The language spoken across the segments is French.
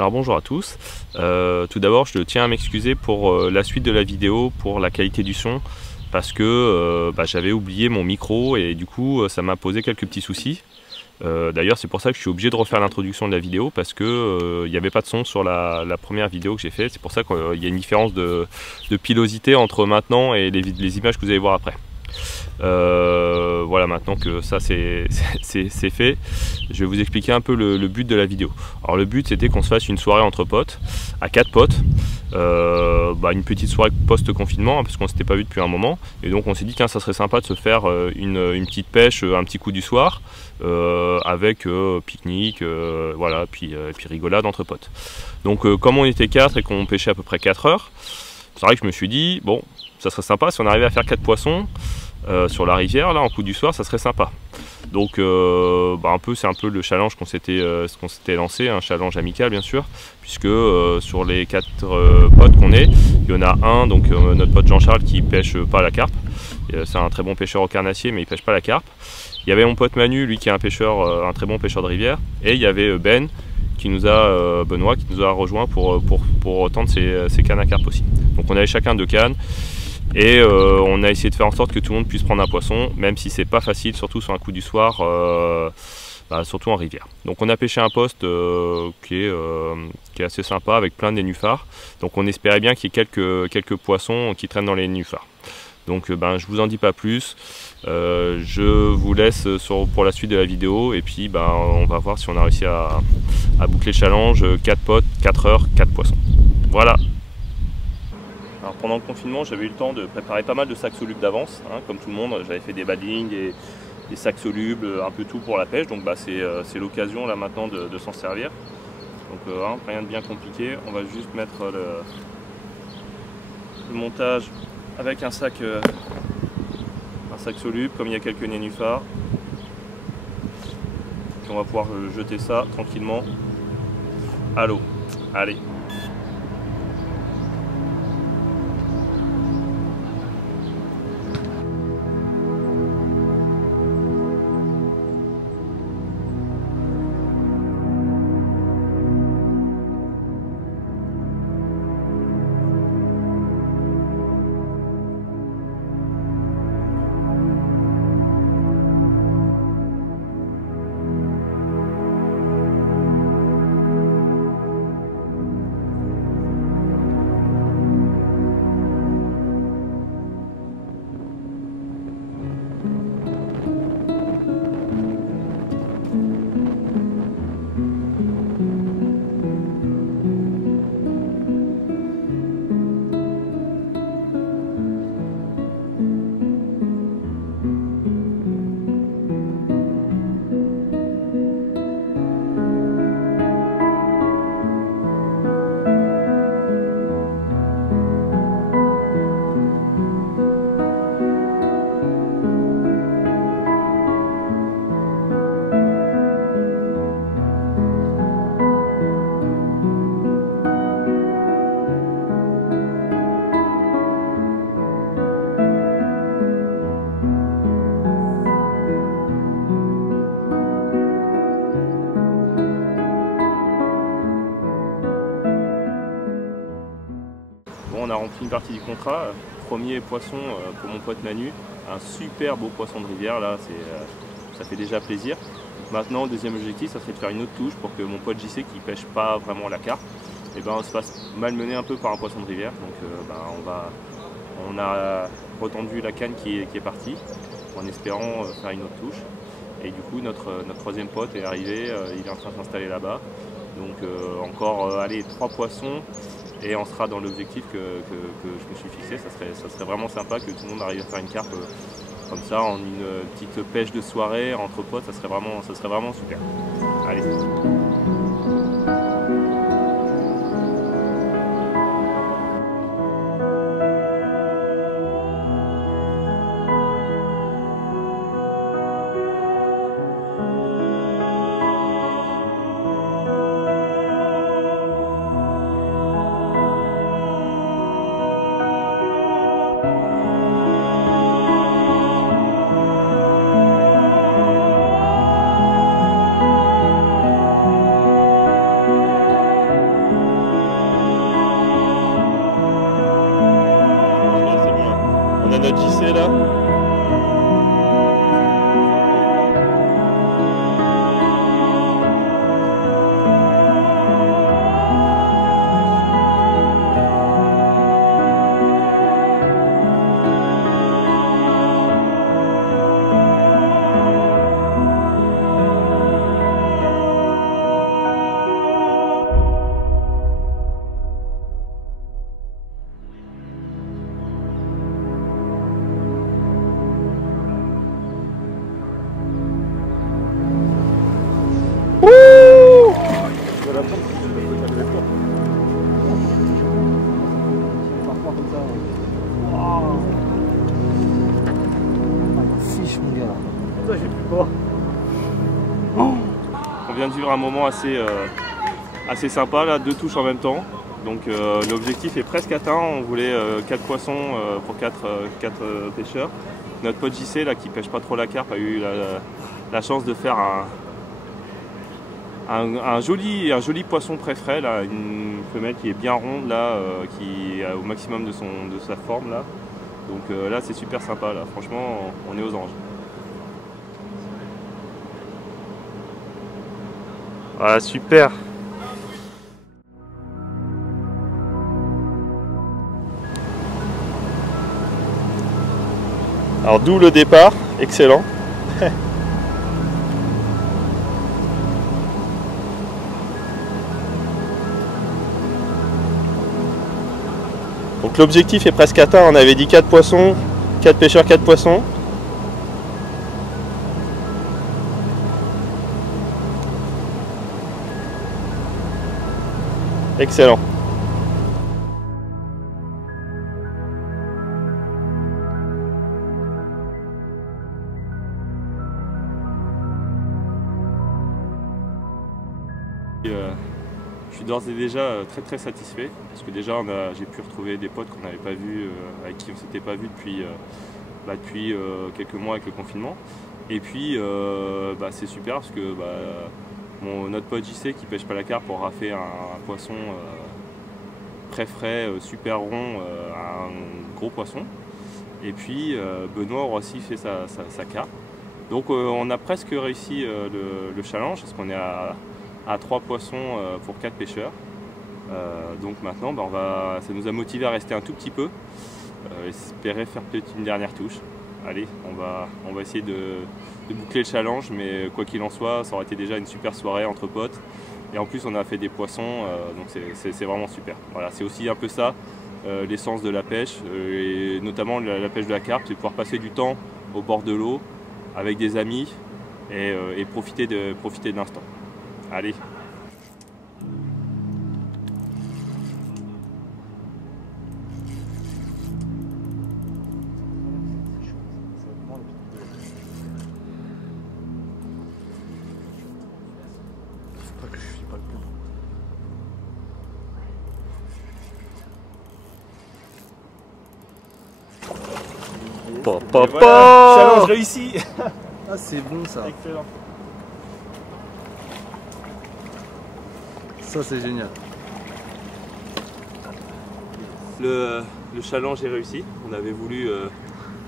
Alors bonjour à tous, tout d'abord je tiens à m'excuser pour la suite de la vidéo, pour la qualité du son, parce que j'avais oublié mon micro et du coup ça m'a posé quelques petits soucis. D'ailleurs c'est pour ça que je suis obligé de refaire l'introduction de la vidéo, parce que il n'y avait pas de son sur la première vidéo que j'ai faite. C'est pour ça qu'il y a une différence de pilosité entre maintenant et les images que vous allez voir après. Voilà, maintenant que ça c'est fait, je vais vous expliquer un peu le but de la vidéo. Alors le but c'était qu'on se fasse une soirée entre potes, à 4 potes, une petite soirée post-confinement, parce qu'on s'était pas vu depuis un moment, et donc on s'est dit tiens, ça serait sympa de se faire une petite pêche, un petit coup du soir, avec pique-nique, voilà, puis rigolade entre potes. Donc comme on était 4 et qu'on pêchait à peu près 4 heures, c'est vrai que je me suis dit bon, ça serait sympa si on arrivait à faire 4 poissons sur la rivière, là, en coup du soir, ça serait sympa. Donc c'est un peu le challenge qu'on s'était lancé, un challenge amical bien sûr, puisque sur les 4 potes qu'on est, il y en a un, donc notre pote Jean-Charles, qui pêche pas la carpe. C'est un très bon pêcheur au carnassier, mais il pêche pas la carpe. Il y avait mon pote Manu, lui qui est un très bon pêcheur de rivière, et il y avait Benoît qui nous a rejoint pour tendre ses cannes à carpe aussi. Donc on avait chacun 2 cannes. Et on a essayé de faire en sorte que tout le monde puisse prendre un poisson, même si c'est pas facile, surtout sur un coup du soir, surtout en rivière. Donc on a pêché un poste qui est assez sympa, avec plein de nénuphars. Donc on espérait bien qu'il y ait quelques poissons qui traînent dans les nénuphars. Donc je vous en dis pas plus, je vous laisse pour la suite de la vidéo, et puis on va voir si on a réussi à boucler le challenge, 4 potes, 4 heures, 4 poissons. Voilà. Alors pendant le confinement, j'avais eu le temps de préparer pas mal de sacs solubles d'avance, hein, comme tout le monde. J'avais fait des badlings, des sacs solubles, un peu tout pour la pêche. Donc c'est l'occasion là maintenant de s'en servir. Donc rien de bien compliqué. On va juste mettre le montage avec un sac soluble, comme il y a quelques nénuphars. Puis on va pouvoir jeter ça tranquillement à l'eau. Allez. On a rempli une partie du contrat. Premier poisson pour mon pote Manu, un super beau poisson de rivière, là ça fait déjà plaisir. Maintenant, deuxième objectif, ça serait de faire une autre touche pour que mon pote JC, qui pêche pas vraiment la carpe, on se fasse malmener un peu par un poisson de rivière. Donc on a retendu la canne qui est partie, en espérant faire une autre touche. Et du coup notre troisième pote est arrivé, il est en train de s'installer là-bas. Donc encore 3 poissons. Et on sera dans l'objectif que je me suis fixé. Ça serait vraiment sympa que tout le monde arrive à faire une carpe comme ça, en une petite pêche de soirée entre potes. Ça serait vraiment super. Allez. notre JC là. On vient de vivre un moment assez sympa là, 2 touches en même temps. Donc l'objectif est presque atteint. On voulait 4 poissons pour 4 pêcheurs. Notre pote JC là, qui pêche pas trop la carpe, a eu la chance de faire un joli poisson très frais là, une femelle qui est bien ronde là, qui est au maximum de sa forme là. Donc là c'est super sympa là. Franchement on est aux anges. Voilà, super. Alors d'où le départ, excellent. Donc l'objectif est presque atteint, on avait dit 4 poissons, 4 pêcheurs, 4 poissons. Excellent. Je suis d'ores et déjà très satisfait parce que déjà j'ai pu retrouver des potes qu'on n'avait pas vus, avec qui on s'était pas vu depuis quelques mois avec le confinement. Et puis c'est super parce que notre pote JC qui pêche pas la carpe aura fait un poisson très frais, super rond, un gros poisson. Et puis Benoît aura aussi fait sa carpe. Donc on a presque réussi le challenge parce qu'on est à 3 poissons pour 4 pêcheurs. Donc maintenant ça nous a motivé à rester un tout petit peu, espérer faire peut-être une dernière touche. Allez, on va essayer de boucler le challenge, mais quoi qu'il en soit, ça aurait été déjà une super soirée entre potes. Et en plus, on a fait des poissons, donc c'est vraiment super. Voilà, c'est aussi un peu ça, l'essence de la pêche, et notamment la pêche de la carpe, c'est pouvoir passer du temps au bord de l'eau avec des amis et profiter de l'instant. Allez. Voilà, challenge réussi. Ah c'est bon ça. Excellent. Ça c'est génial. Le challenge est réussi. On avait voulu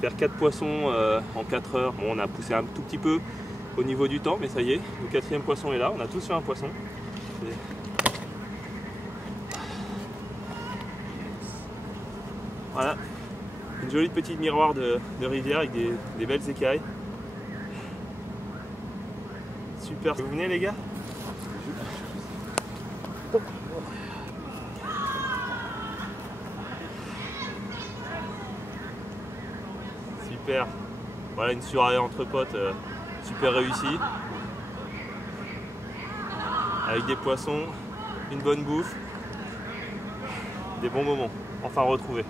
faire 4 poissons en 4 heures. Bon, on a poussé un tout petit peu au niveau du temps, mais ça y est, le 4e poisson est là. On a tous fait un poisson. Voilà. Une jolie petite miroir de rivière avec des belles écailles. Super. Vous venez les gars? Super. Voilà une soirée entre potes super réussie. Avec des poissons, une bonne bouffe, des bons moments. Enfin retrouvés.